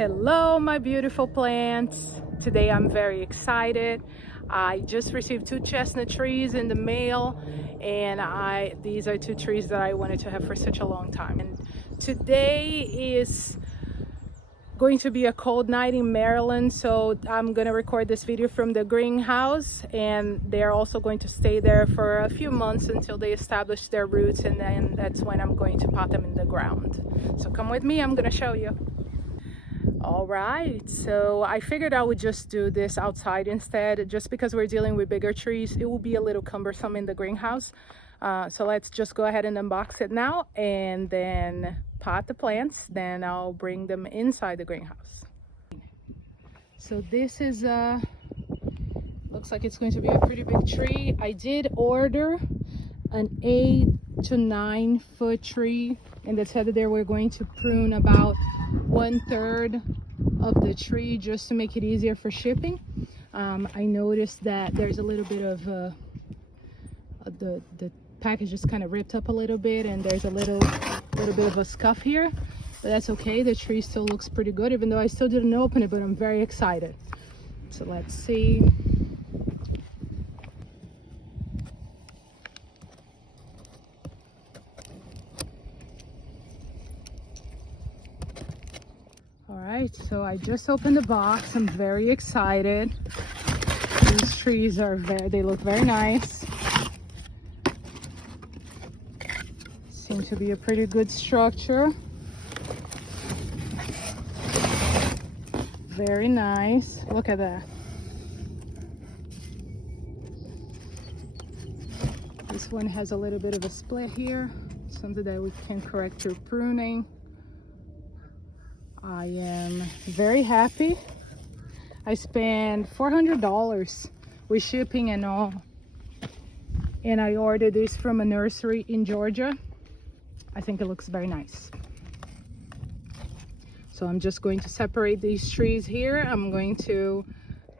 Hello my beautiful plants. Today I'm very excited. I just received 2 chestnut trees in the mail, and these are 2 trees that I wanted to have for such a long time. And today is going to be a cold night in Maryland, so I'm gonna record this video from the greenhouse, and they're also going to stay there for a few months until they establish their roots, and then that's when I'm going to pot them in the ground. So come with me, I'm gonna show you. All right, so I figured I would just do this outside instead, just because we're dealing with bigger trees. It will be a little cumbersome in the greenhouse. So let's just go ahead and unbox it now and then pot the plants. Then I'll bring them inside the greenhouse. So this is looks like it's going to be a pretty big tree. I did order an 8 to 9 foot tree, and they said that they were going to prune about 1/3 of the tree just to make it easier for shipping. I noticed that there's a little bit of the package just kind of ripped up a little bit, and there's a little bit of a scuff here, but that's okay. The tree still looks pretty good, even though I still didn't open it, but I'm very excited. So let's see. All right, so I just opened the box. I'm very excited. These trees they look very nice. Seem to be a pretty good structure. Very nice. Look at that. This one has a little bit of a split here, something that we can correct through pruning. I am very happy. I spent $400 with shipping and all, and I ordered this from a nursery in Georgia. I think it looks very nice. So I'm just going to separate these trees here. I'm going to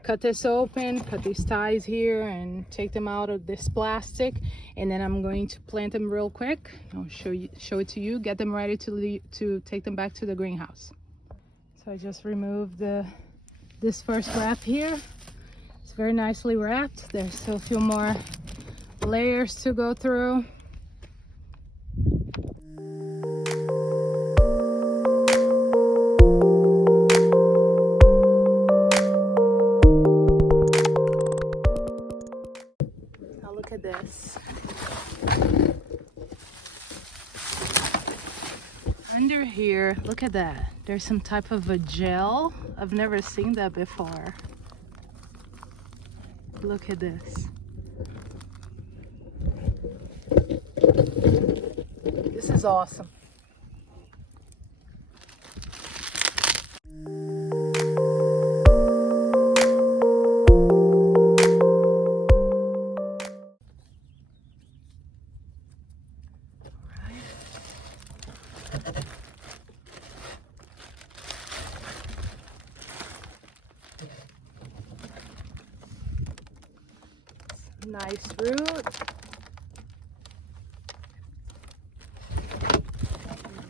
cut this open, cut these ties here, and take them out of this plastic, and then I'm going to plant them real quick. I'll show it to you, get them ready to take them back to the greenhouse. So I just removed this first wrap here. It's very nicely wrapped. There's still a few more layers to go through. Now look at this. Under here, look at that. There's some type of a gel. I've never seen that before. Look at this. This is awesome. Nice root.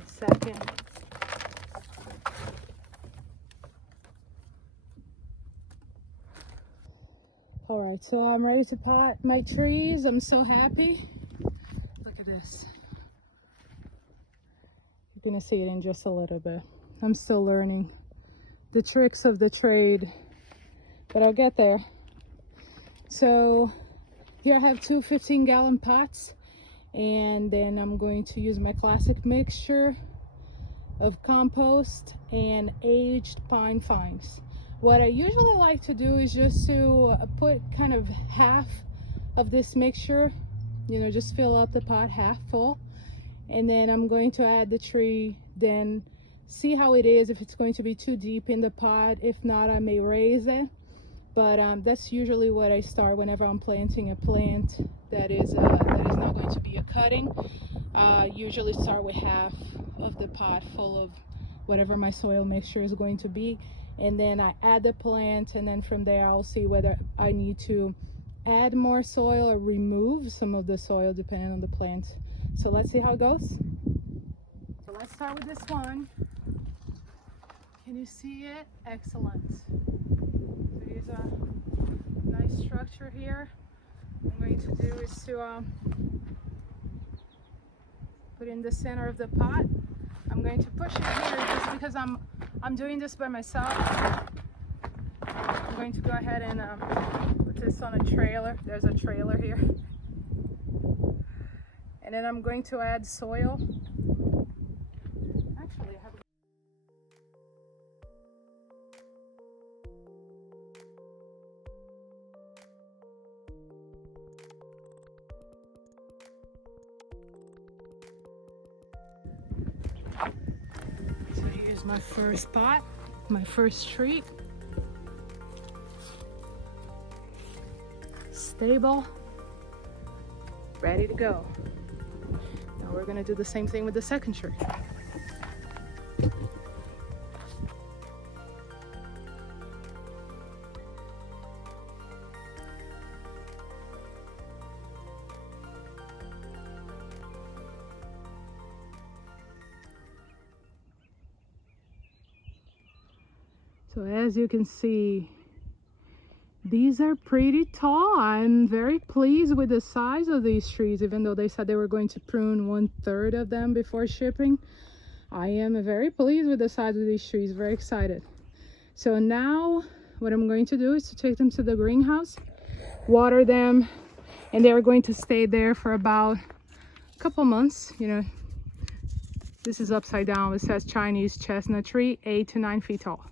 Second. All right, so I'm ready to pot my trees. I'm so happy. Look at this. You're gonna see it in just a little bit. I'm still learning the tricks of the trade, but I'll get there. So here I have 2 15-gallon pots, and then I'm going to use my classic mixture of compost and aged pine fines. What I usually like to do is just to put kind of half of this mixture, just fill up the pot half full, and then I'm going to add the tree, then see how it is, if it's going to be too deep in the pot. If not, I may raise it. But that's usually what I start whenever I'm planting a plant that is not going to be a cutting. Usually start with half of the pot full of whatever my soil mixture is going to be, and then I add the plant, and then from there I'll see whether I need to add more soil or remove some of the soil depending on the plant. So let's see how it goes. So let's start with this one. Can you see it? Excellent. So here's a nice structure here. What I'm going to do is to put in the center of the pot. I'm going to push it here just because I'm doing this by myself. I'm going to go ahead and put this on a trailer. There's a trailer here. And then I'm going to add soil. Actually, I have So here's my first pot, my first tree. Stable, ready to go. Now we're gonna do the same thing with the second tree. So as you can see, these are pretty tall. I'm very pleased with the size of these trees, even though they said they were going to prune 1/3 of them before shipping. I am very pleased with the size of these trees, very excited. So now what I'm going to do is to take them to the greenhouse, water them, and they're going to stay there for about a couple months. You know, this is upside down. It says Chinese chestnut tree, 8 to 9 feet tall.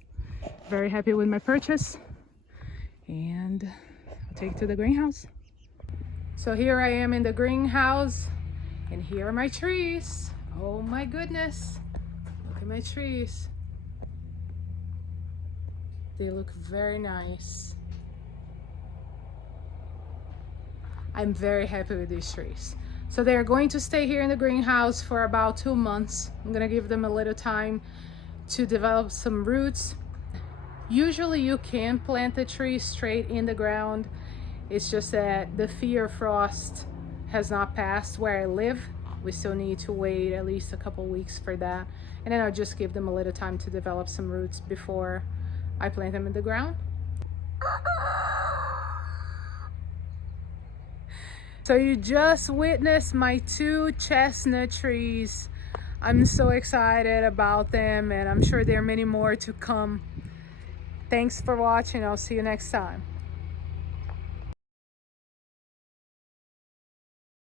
Very happy with my purchase, and I'll take it to the greenhouse. So here I am in the greenhouse, and here are my trees. Oh my goodness, look at my trees. They look very nice. I'm very happy with these trees. So they're going to stay here in the greenhouse for about 2 months. I'm gonna give them a little time to develop some roots. Usually you can plant the tree straight in the ground. It's just that the fear of frost has not passed where I live. We still need to wait at least a couple weeks for that. And then I'll just give them a little time to develop some roots before I plant them in the ground. So you just witnessed my 2 chestnut trees. I'm so excited about them, and I'm sure there are many more to come. Thanks for watching. I'll see you next time.